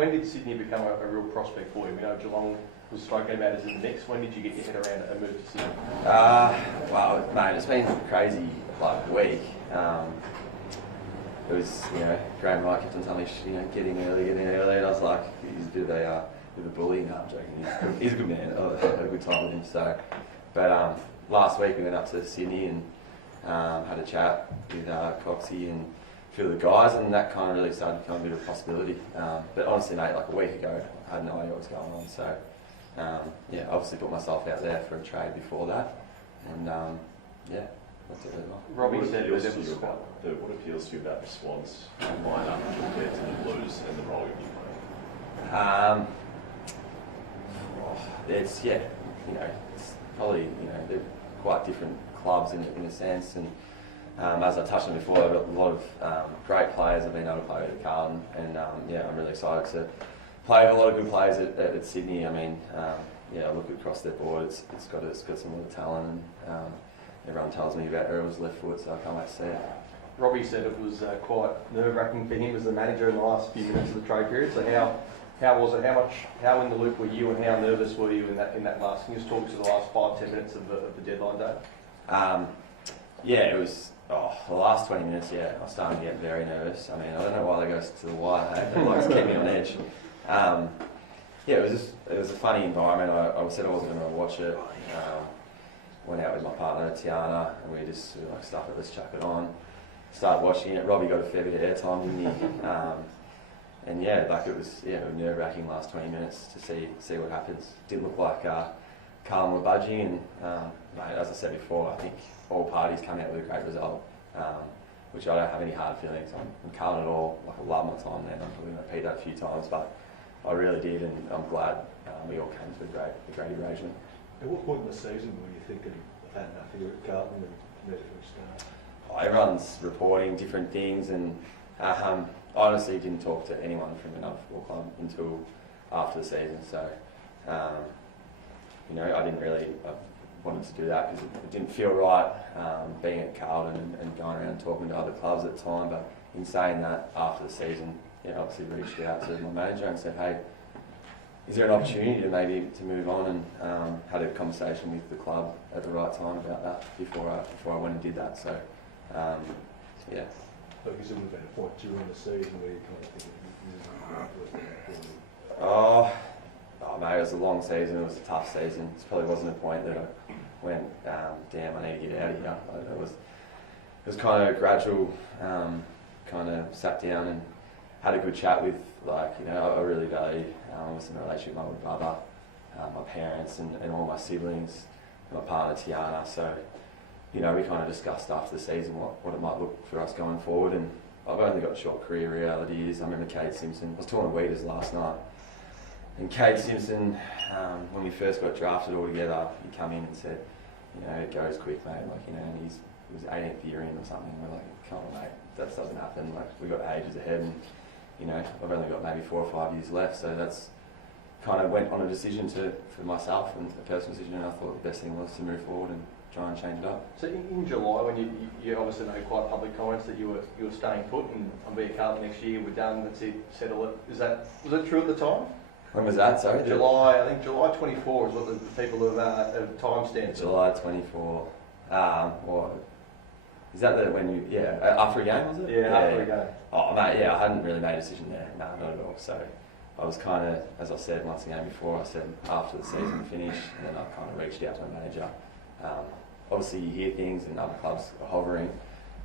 when did Sydney become a real prospect for you? We know Geelong was spoken about as in the mix. When did you get your head around a move to Sydney? Well, mate, it's been crazy week. It was, Graham Wright kept on telling me, get in early, and I was like, he's a bit of a bully. No, I'm joking. He's a good man. I had a good time with him. So, but last week we went up to Sydney and had a chat with Coxie and a few of the guys, and that kind of really started to become a bit of a possibility. But honestly, mate, a week ago, I had no idea what was going on. So, obviously put myself out there for a trade before that, and that's it. Robbie said what appeals to you about the Swans lineup compared to the Blues and the role you'll be playing? It's probably they're quite different clubs in a sense, and as I touched on before, I've got a lot of great players I've been able to play with at Carlton, and I'm really excited to play with a lot of good players at Sydney. I mean, I look across their board, it's got some real talent, and everyone tells me about Errol's left foot, so I can't wait to see it. Robbie said it was quite nerve-wracking for him as the manager in the last few minutes of the trade period. So how was it? How in the loop were you, and how nervous were you in that last? Can you just talk to the last 5-10 minutes of the deadline day? It was the last 20 minutes. I was starting to get very nervous. I mean, I don't know why they go to the wire. They like to keep me on edge. It was a funny environment. I said I wasn't going to watch it. Went out with my partner Tiana, and we just stuff it. Let's chuck it on. Started watching it. Robbie got a fair bit of airtime, didn't he? It was nerve-wracking last 20 minutes to see what happens. Didn't look like Carlton were budging, and mate, as I said before, I think all parties come out with a great result, which I don't have any hard feelings on Carlton at all. I love my time there. I'm probably going to repeat that a few times, but I really did, and I'm glad we all came to a great arrangement. At what point in the season were you thinking of had enough here at Carlton and ready for a start? Everyone's reporting different things, and I honestly didn't talk to anyone from another football club until after the season. So, I didn't really wanted to do that because it didn't feel right being at Carlton and going around talking to other clubs at the time. But in saying that, after the season, obviously reached out to my manager and said, hey, is there an opportunity to move on, and had a conversation with the club at the right time about that before I went and did that. So, Like you said, would have been a point during the season where you kind of think mate, it was a long season. It was a tough season. It probably wasn't a point that I went, damn, I need to get out of here. It was kind of gradual. Kind of sat down and had a good chat with, I really value obviously my relationship with my older brother, my parents, and all my siblings, and my partner Tiana. So, we kind of discussed after the season what it might look for us going forward. And I've only got a short career. Reality is, I remember Cade Simpson. I was talking to Weeders last night, and Cade Simpson, when we first got drafted all together, he come in and said, it goes quick, mate. And he was 18th year in or something. We're like, come on, mate, that doesn't happen. We've got ages ahead, and I've only got maybe 4 or 5 years left. So that's kind of went on a decision for myself, and a personal decision. And I thought the best thing was to move forward and try and change it up. So in July, when you obviously made quite public comments that you were staying put and I'll be at Carlton next year, we're done, that's it, settle it. Was that true at the time? When was that? Sorry. July, I think July 24 is what the people have timestamped. July 24. Is that when you after a game, was it? Yeah, after a game. Oh mate, I hadn't really made a decision there. No, not at all. So I was kind of, as I said once again before, I said after the season finished, and then I kind of reached out to my manager. Obviously you hear things and other clubs are hovering,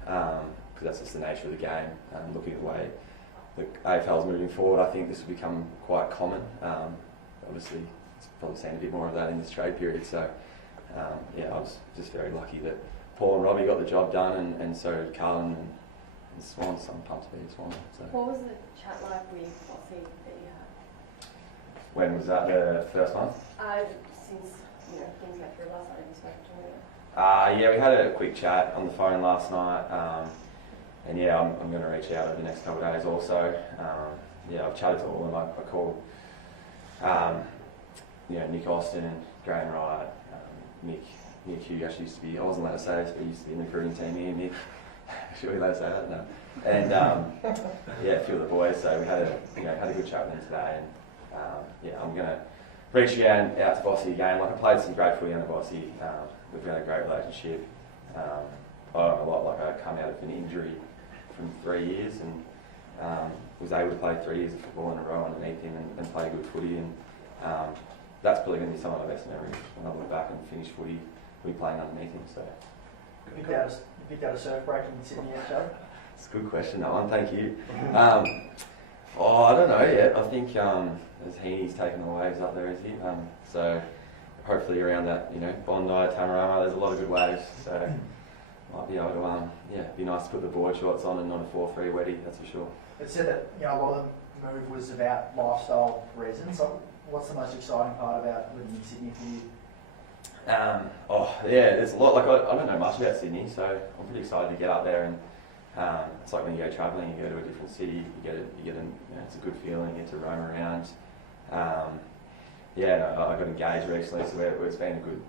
because that's just the nature of the game. Looking at the way the AFL is moving forward, I think this will become quite common. Obviously, it's probably seen a bit more of that in this trade period. So, I was just very lucky that Paul and Robbie got the job done, and so did Carlton and Swans. I'm pumped to be a Swan. So. What was the chat like with Bossy that you had? When was that, the first month? Since things went through last night, you spoke to me. We had a quick chat on the phone last night, and I'm going to reach out over the next couple of days also. I've chatted to all of them. I called Nick Austin, Graham Wright, Nick Hugh actually used to be, I wasn't allowed to say this, but he used to be in the recruiting team here, Nick. Should we let us say that? No. And yeah, a few of the boys. So we had a good chat with them today, and yeah, I'm gonna reach out to Bossy again. Like I played some great footy under Bossy. We've had a great relationship. I don't know, like I come out of an injury from 3 years and was able to play 3 years of football in a row underneath him and play good footy, and that's probably going to be some of my best memories when I look back and finish footy playing underneath him. So. You picked out a surf break in Sydney yet, Joe? It's a good question, that one, thank you. I don't know yet. I think as Heaney's taken the waves up there, is he? So hopefully around that, Bondi, Tamarama, there's a lot of good waves. So might be able to, be nice to put the board shorts on and not a 4-3 weddy, that's for sure. It said that a lot of the move was about lifestyle reasons. So what's the most exciting part about living in Sydney for you? There's a lot. Like I don't know much about Sydney, so I'm pretty excited to get up there. And it's like when you go travelling, you go to a different city, it's a good feeling. You get to roam around. I got engaged recently, so it's been a good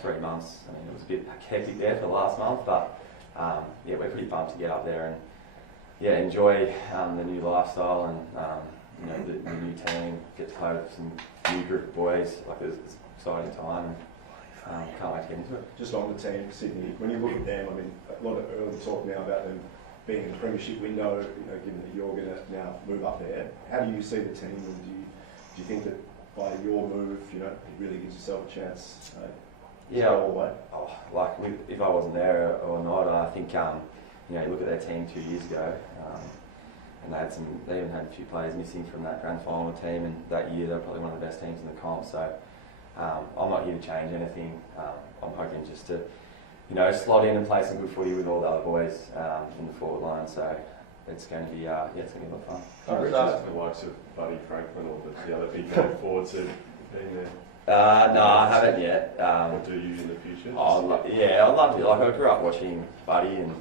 3 months. I mean, it was a bit hectic there for the last month, but we're pretty pumped to get up there and enjoy the new lifestyle and the new team. Get to play with some new group of boys. Like it's an exciting time. Can't wait to get into it. Just on the team, Sydney, when you look at them, I mean, a lot of early talk now about them being in the premiership window, given that you're going to now move up there. How do you see the team, and do you think that by your move, it really gives yourself a chance to go all the way? If I wasn't there or not, I think, you look at their team 2 years ago, and they even had a few players missing from that grand final team, and that year they were probably one of the best teams in the comp, so I'm not here to change anything. I'm hoping just to, slot in and play some good footy with all the other boys in the forward line. So it's going to be, it's going to be a lot of fun. I've reached out to the likes of Buddy Franklin or the other big man forwards who've been there. No, I haven't yet. What do you in the future? I'd love to. Like I grew up watching Buddy, and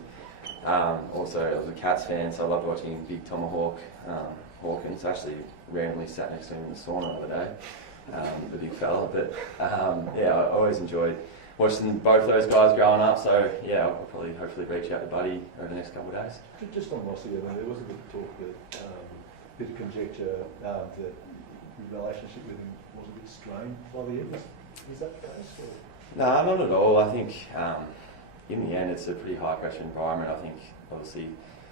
also I was a Cats fan, so I loved watching Big Tomahawk Hawkins. Actually, randomly sat next to him in the sauna the other day. The big fella, but I always enjoyed watching both those guys growing up, so I'll probably hopefully reach out to Buddy over the next couple of days. Just on Rossi, I mean, there was a bit of talk that, bit of conjecture that your relationship with him was a bit strained by the end. Is that the case? Or? No, not at all. I think in the end it's a pretty high pressure environment. I think obviously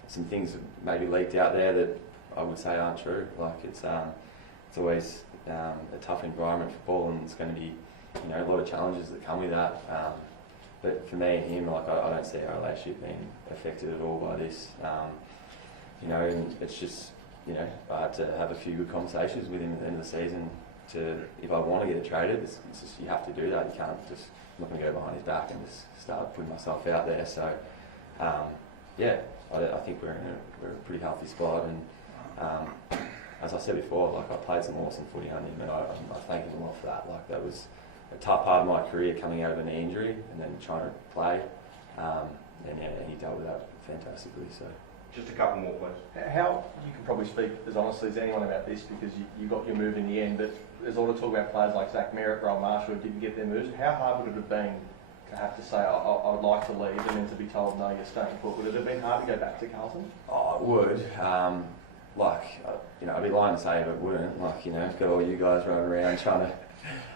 some things have maybe leaked out there that I would say aren't true. Like it's always a tough environment for ball, and it's going to be a lot of challenges that come with that. But for me and him, like I don't see our relationship being affected at all by this. And it's just I had to have a few good conversations with him at the end of the season. If I want to get it traded, it's just you have to do that. You can't I'm not going to go behind his back and just start putting myself out there. So I think we're in a pretty healthy spot, and as I said before, like I played some awesome footy under him, and I thank him a lot for that. Like that was a tough part of my career, coming out of a knee injury and then trying to play. He dealt with that fantastically. So. Just a couple more, please. How, you can probably speak as honestly as anyone about this because you got your move in the end, but there's a lot of talk about players like Zach Merritt, Roll Marshall who didn't get their moves. How hard would it have been to have to say, I would like to leave, and then to be told, no, you're staying put? Would it have been hard to go back to Carlton? Oh, it would. I'd be lying to say if it wouldn't. Got all you guys running around trying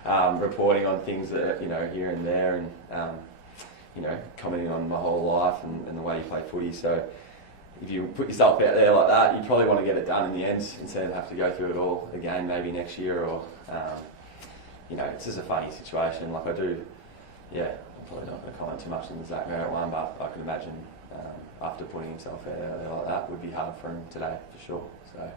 to, reporting on things that, here and there, and, commenting on my whole life and the way you play footy. So if you put yourself out there like that, you probably want to get it done in the end instead of have to go through it all again maybe next year, or, it's just a funny situation. Like I do, I'm probably not going to comment too much on the Zach Merritt one, but I can imagine after putting himself out there like that would be hard for him today, for sure. So,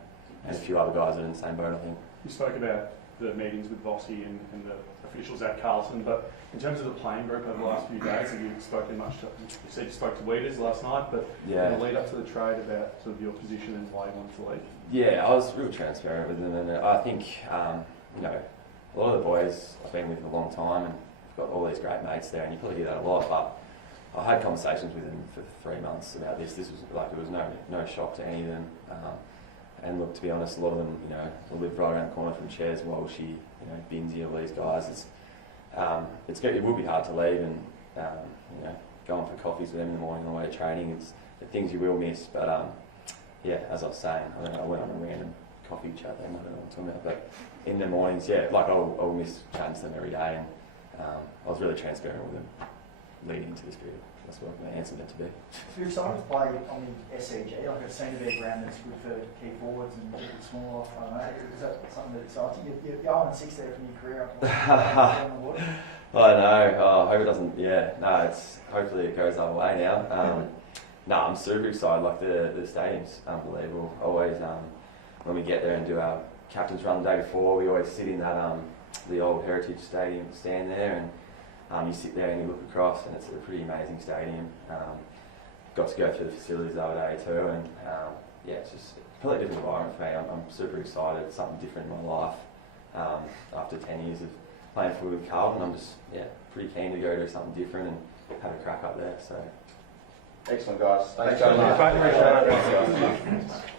and a few other guys are in the same boat, I think. You spoke about the meetings with Vossi and the officials at Carlton, but in terms of the playing group over the last few days, have you spoken much to, you said you spoke to Weeders last night, but in the lead up to the trade about sort of your position and why you wanted to leave? Yeah, I was real transparent with them, and I think, a lot of the boys I've been with for a long time, and I've got all these great mates there, and you probably hear that a lot, but I had conversations with them for 3 months about this. This was like, it was no shock to any of them. And look, to be honest, a lot of them, live right around the corner from Ches, Walshy, Binsey, all these guys. It would be hard to leave, and going for coffees with them in the morning on the way to training. It's the things you will miss. But yeah, as I was saying, I don't know, I went on a random coffee chat then, I don't know what I'm talking about. But in the mornings, yeah, like I'll miss chatting to them every day, and I was really transparent with them leading into this period. That's what my answer meant to be. If you're excited to play on the SCG, like a senior big ground that's good for key forwards and keep it small, I don't know, is that something that excites you? You're 0-6 there from your career on the water. I know. I hope it doesn't. Yeah, no. Hopefully it goes the other way now. No, I'm super excited. Like the stadium's unbelievable. Always when we get there and do our captain's run the day before, we always sit in that the old Heritage Stadium stand there, and you sit there and you look across, and it's a pretty amazing stadium. Got to go through the facilities the other day too, and yeah, it's just a completely different environment for me. I'm super excited. It's something different in my life. After 10 years of playing footy with Carlton, I'm just pretty keen to go do something different and have a crack up there. So. Excellent, guys. Thanks, Thanks, Joe. Mark. Appreciate it.